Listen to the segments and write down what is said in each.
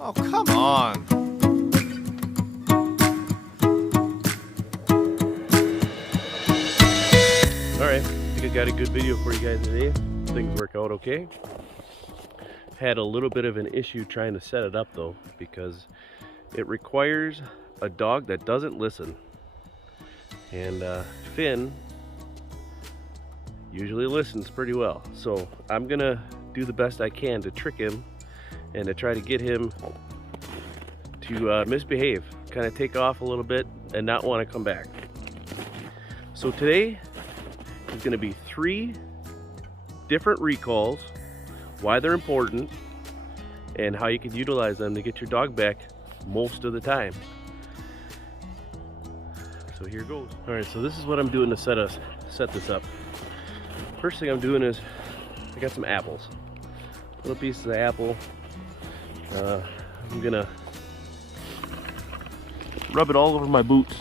Oh, come on. Alright, I think I got a good video for you guys today. Things work out okay. Had a little bit of an issue trying to set it up though, because it requires a dog that doesn't listen. And Finn usually listens pretty well. So I'm gonna do the best I can to trick him and to try to get him to misbehave, kind of take off a little bit and not want to come back. So today is going to be 3 different recalls, why they're important, and how you can utilize them to get your dog back most of the time. So here goes. All right, so this is what I'm doing to set this up. First thing I'm doing is I got some apples, little pieces of apple. I'm gonna rub it all over my boots.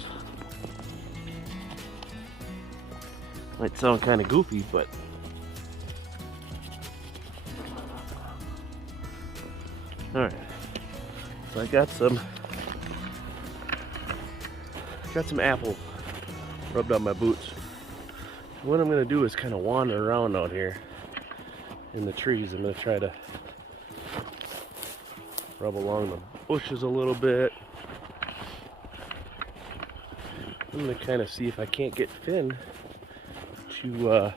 Might sound kind of goofy, but all right. So I got some apple rubbed on my boots. What I'm gonna do is kind of wander around out here in the trees. I'm gonna try to rub along the bushes a little bit. I'm gonna kind of see if I can't get Finn to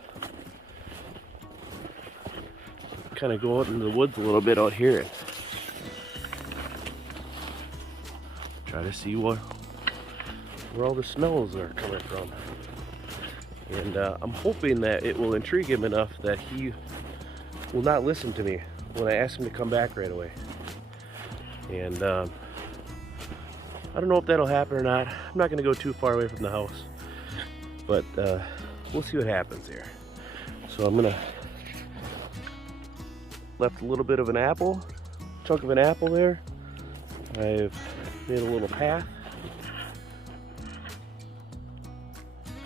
kind of go out into the woods a little bit out here and try to see where all the smells are coming from. And I'm hoping that it will intrigue him enough that he will not listen to me when I ask him to come back right away. And I don't know if that'll happen or not. I'm not gonna go too far away from the house, but we'll see what happens here. So I'm gonna left a little bit of an apple, chunk of an apple there. I've made a little path,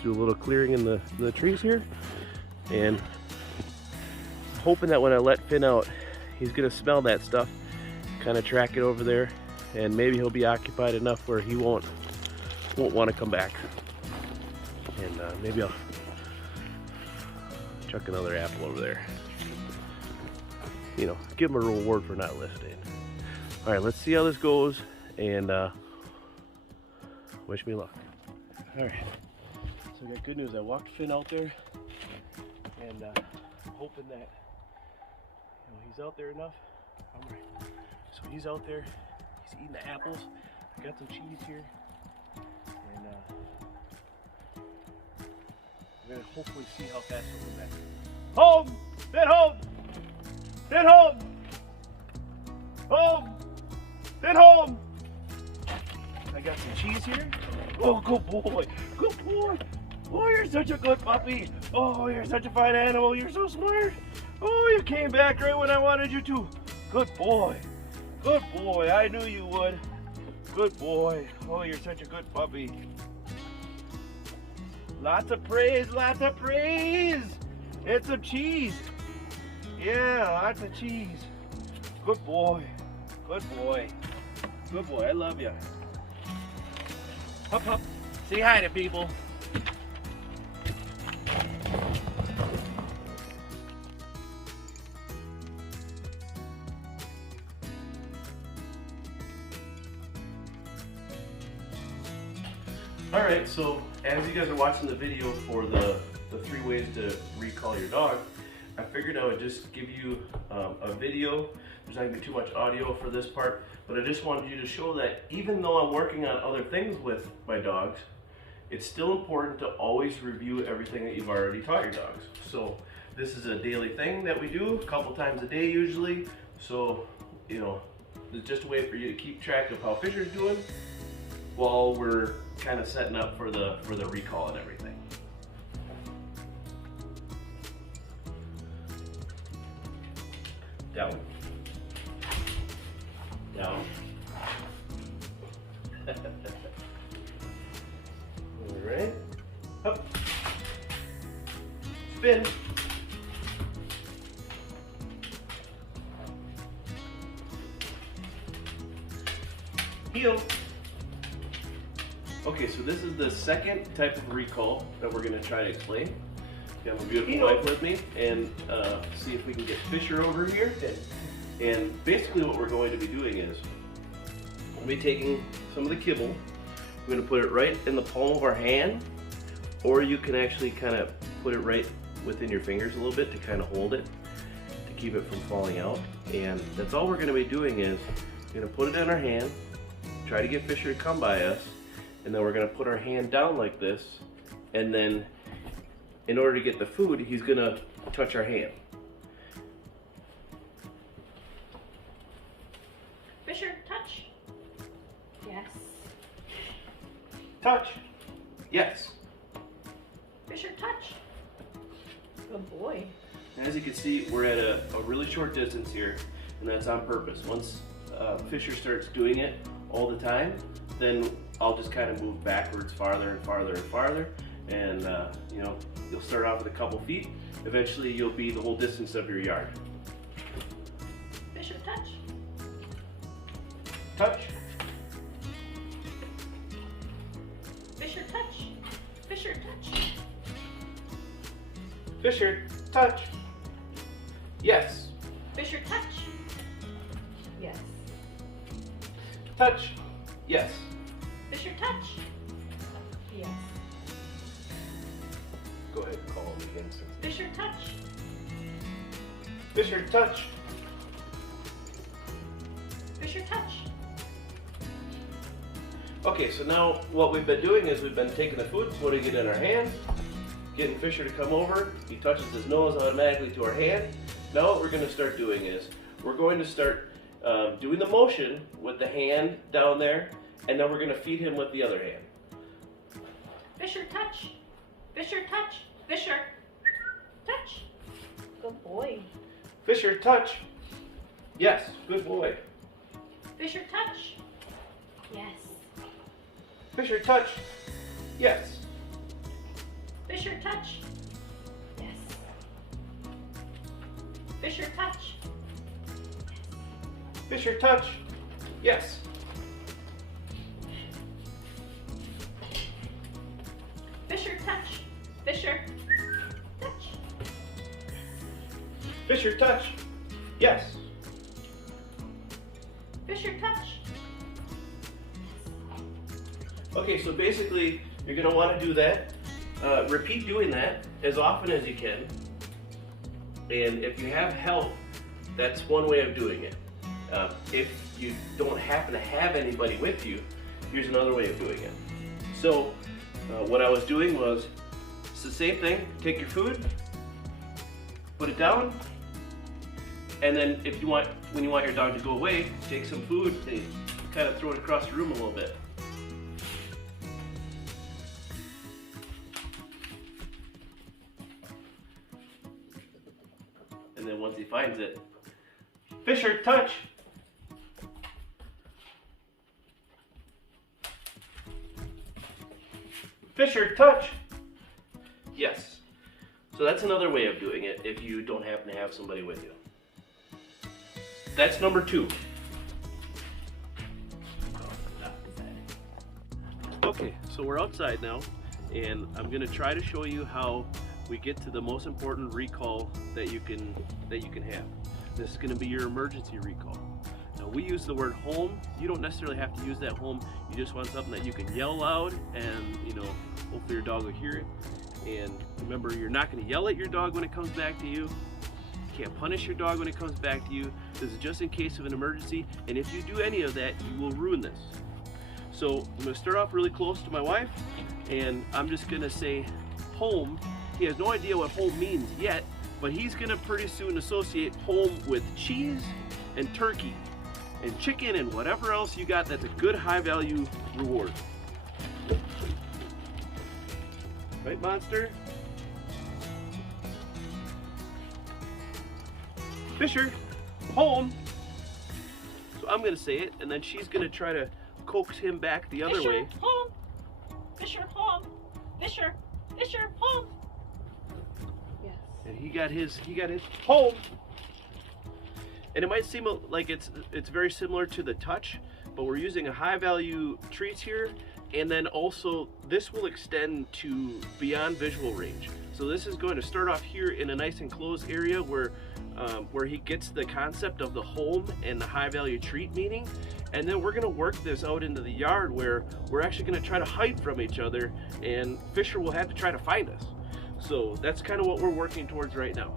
do a little clearing in the trees here, and hoping that when I let Finn out, he's gonna smell that stuff, kind of track it over there, and maybe he'll be occupied enough where he won't want to come back. And maybe I'll chuck another apple over there. You know, give him a reward for not listening. All right, let's see how this goes, and wish me luck. All right, so I got good news. I walked Finn out there, and I'm hoping that he's out there enough. All right, so he's out there. He's eating the apples. I got some cheese here, and we're gonna hopefully see how fast he'll come back. Home! Finn home! Finn home! Home! Finn home! I got some cheese here. Oh, good boy! Good boy! Oh, you're such a good puppy! Oh, you're such a fine animal! You're so smart! Oh, you came back right when I wanted you to. Good boy! Good boy! I knew you would. Good boy! Oh, you're such a good puppy! Lots of praise! Lots of praise! It's some cheese! Yeah, lots of cheese. Good boy. Good boy. Good boy. I love you. Hop, hop. Say hi to people. Alright, so as you guys are watching the video for the 3 ways to recall your dog, I figured I would just give you a video. There's not going to be too much audio for this part, but I just wanted you to show that even though I'm working on other things with my dogs, it's still important to always review everything that you've already taught your dogs. So this is a daily thing that we do a couple times a day usually. So, you know, it's just a way for you to keep track of how Fisher's doing while we're kind of setting up for the recall and everything. Down. Down. All right. Up. Spin. heel. Okay, so this is the second type of recall that we're going to try to explain. I have a beautiful wife with me, and see if we can get Fisher over here. And basically what we're going to be doing is, we'll be taking some of the kibble, we're going to put it right in the palm of our hand, or you can actually kind of put it right within your fingers a little bit to kind of hold it, to keep it from falling out. And that's all we're going to be doing is, we're going to put it in our hand, try to get Fisher to come by us, and then we're going to put our hand down like this, and then in order to get the food, he's going to touch our hand. Fisher, touch. Yes. Touch. Yes. Fisher, touch. Good boy. As you can see, we're at a really short distance here, and that's on purpose. Once Fisher starts doing it all the time, then I'll just kind of move backwards farther and farther and farther, and you know, you'll start off with a couple feet. Eventually, you'll be the whole distance of your yard. Fisher, touch. Touch. Fisher, touch. Fisher, touch. Fisher, touch. Yes. Fisher, touch. Yes. Touch. Yes. Fisher, touch. Yes. Go ahead and call him again. Fisher, touch. Fisher, touch. Fisher, touch. Okay, so now what we've been doing is we've been taking the food, putting it in our hand, getting Fisher to come over. He touches his nose automatically to our hand. Now what we're going to start doing is we're going to start doing the motion with the hand down there, and then we're going to feed him with the other hand. Fisher, touch. Fisher, touch. Fisher, touch. Good boy. Fisher, touch. Yes, good boy. Fisher, touch. Yes. Fisher, touch. Yes. Fisher, touch. Yes. Fisher, touch. Fisher, touch. Yes. Fisher, touch. Fisher, touch. Fisher, touch. Yes. Fisher, touch. Okay, so basically, you're going to want to do that. Repeat doing that as often as you can. And if you have help, that's one way of doing it. If you don't happen to have anybody with you, here's another way of doing it. So, what I was doing was, it's the same thing. Take your food, put it down, and then if you want, when you want your dog to go away, take some food and kind of throw it across the room a little bit. And then once he finds it, Fisher, touch. Fisher, touch. Yes. So that's another way of doing it if you don't happen to have somebody with you. That's number 2. Okay, so we're outside now, and I'm going to try to show you how we get to the most important recall that you can have. This is going to be your emergency recall. Now, we use the word home. You don't necessarily have to use that home. You just want something that you can yell loud, and hopefully your dog will hear it. And remember, you're not going to yell at your dog when it comes back to you. You can't punish your dog when it comes back to you. This is just in case of an emergency, and if you do any of that, you will ruin this. So I'm going to start off really close to my wife, and I'm just going to say home. He has no idea what home means yet, but he's going to pretty soon associate home with cheese and turkey and chicken and whatever else you got that's a good high value reward. Right, Monster? Fisher, home. So I'm going to say it, and then she's going to try to coax him back the other way. Home. Fisher, home. Fisher, Fisher, home. Yes. And he got his home. And it might seem like it's very similar to the touch, but we're using a high value treats here, and then also this will extend to beyond visual range. So this is going to start off here in a nice enclosed area where he gets the concept of the home and the high value treat meaning, and then we're going to work this out into the yard where we're actually going to try to hide from each other, and Fisher will have to try to find us. So that's kind of what we're working towards right now.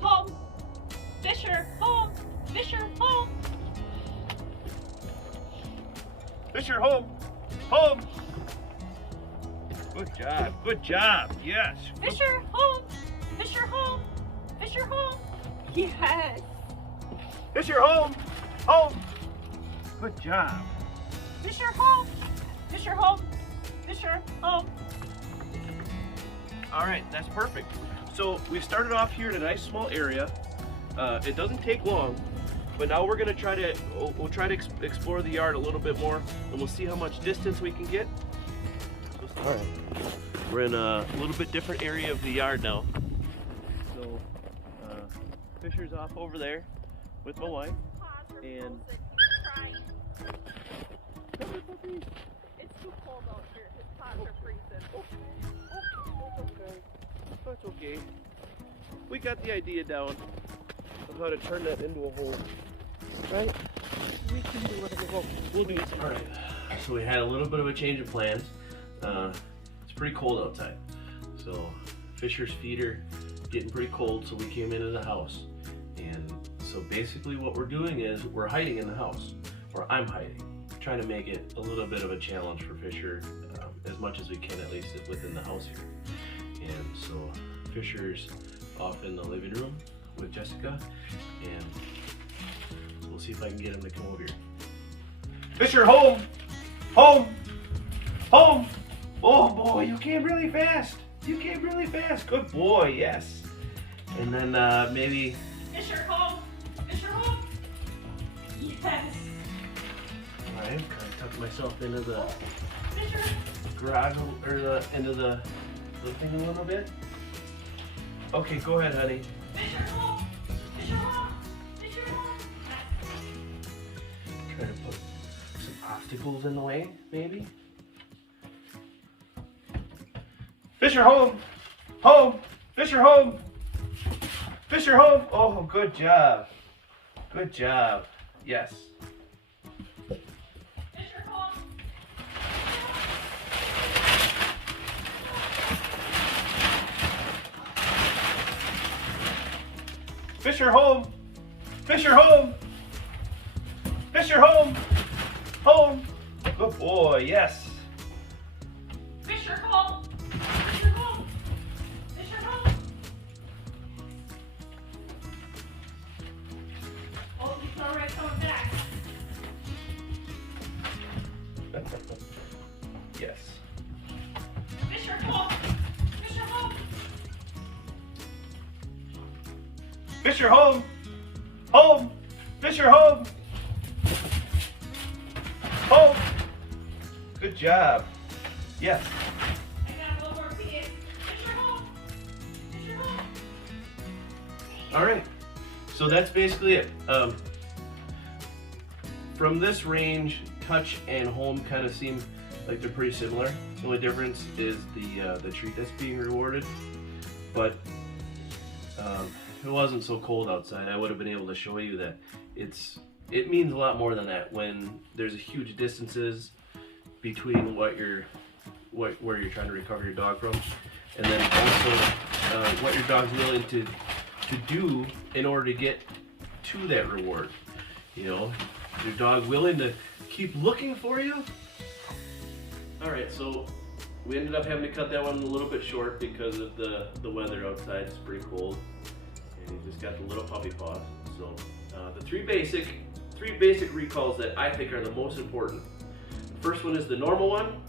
Home. Fisher, home. Fisher, home. Fisher, home. Home. Good job. Good job. Yes. Fisher, home. Fisher, home. Fisher, home. Yes. Fisher, home. Home. Good job. Fisher, home. Fisher, home. Fisher, home. All right, that's perfect. So we started off here in a nice small area. It doesn't take long, but now we're gonna try to explore the yard a little bit more, and we'll see how much distance we can get. All right, we're in a little bit different area of the yard now. So Fisher's off over there with my wife, and it's too cold out here. His paws are freezing. That's okay. We got the idea down of how to turn that into a hole, right? We can do it. We'll do it. All right. So we had a little bit of a change of plans. It's pretty cold outside, so Fisher's feet are getting pretty cold. So we came into the house, and so basically what we're doing is we're hiding in the house, or I'm hiding, trying to make it a little bit of a challenge for Fisher, as much as we can, at least within the house here. And so Fisher's off in the living room with Jessica, and we'll see if I can get him to come over here. Fisher, home! Home! Home! Oh boy, you came really fast! You came really fast! Good boy, yes! And then maybe... Fisher, home! Fisher, home! Yes! Alright, kind of tuck myself into the Fisher! garage, or into the thing a little bit. Okay, go ahead, honey. Fisher, home! Fisher, home! Fisher, home! Try to put some obstacles in the way, maybe. Fisher, home! Home! Fisher, home! Fisher, home! Oh, good job. Good job. Yes. Fisher, home! Fisher, home! Fisher, home! Fisher, home! Home! Good boy, yes. Fisher, home! Fisher, home! Fisher, home! Oh, he's already coming back. Yes. Fisher, home! Fisher, home! Fisher, home! Home! Fisher, home! Home! Good job. Yes. I got a little more piece. Fisher, home! Fisher, home! All right. So that's basically it. From this range, touch and home kind of seem like they're pretty similar. The only difference is the treat that's being rewarded. But if it wasn't so cold outside, I would have been able to show you that it means a lot more than that when there's huge distances between where you're trying to recover your dog from, and then also what your dog's willing to do in order to get to that reward. You know, is your dog willing to keep looking for you? All right, so we ended up having to cut that one a little bit short because of the weather outside. It's pretty cold, and he's just got the little puppy paws. So the three basic recalls that I think are the most important. The first one is the normal one,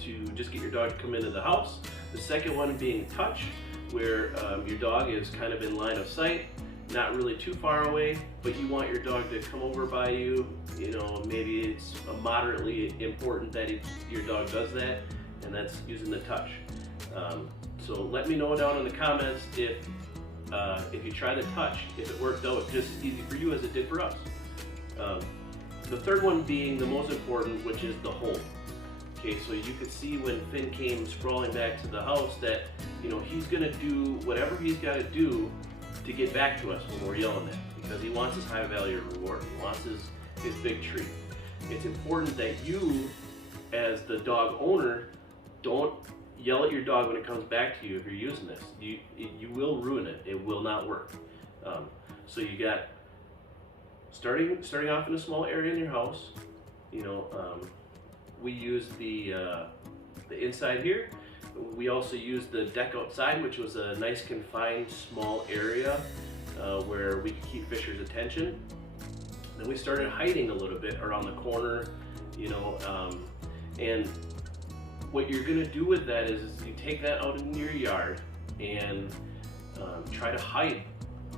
to just get your dog to come into the house. The second one being touch, where your dog is kind of in line of sight, not really too far away, but you want your dog to come over by you. You know, maybe it's moderately important that your dog does that, and that's using the touch. So let me know down in the comments if you try the touch, if it worked out just as easy for you as it did for us. The third one being the most important, which is the home. Okay, so you could see when Finn came sprawling back to the house that, you know, he's gonna do whatever he's gotta do to get back to us when we're yelling at him, because he wants his high value reward. He wants his big treat. It's important that you, as the dog owner, don't yell at your dog when it comes back to you if you're using this. You will ruin it. It will not work. So you got starting off in a small area in your house. You know, we use the inside here. We also used the deck outside, which was a nice confined small area where we could keep Fisher's attention. Then we started hiding a little bit around the corner, you know, and what you're gonna do with that is you take that out in your yard and try to hide,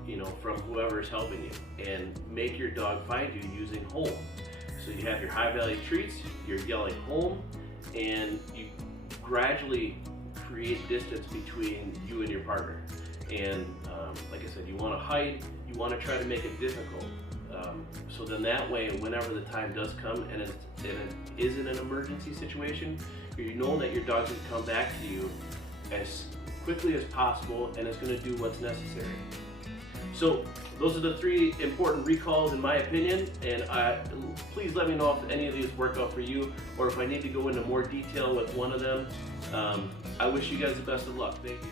you know, from whoever's helping you, and make your dog find you using home. So you have your high value treats, you're yelling home, and you gradually create distance between you and your partner. And like I said, you want to hide, you want to try to make it difficult. So then that way, whenever the time does come and it is in an emergency situation, you know that your dog's going to come back to you as quickly as possible and is going to do what's necessary. So those are the 3 important recalls in my opinion, and please let me know if any of these work out for you, or if I need to go into more detail with one of them. I wish you guys the best of luck. Thank you.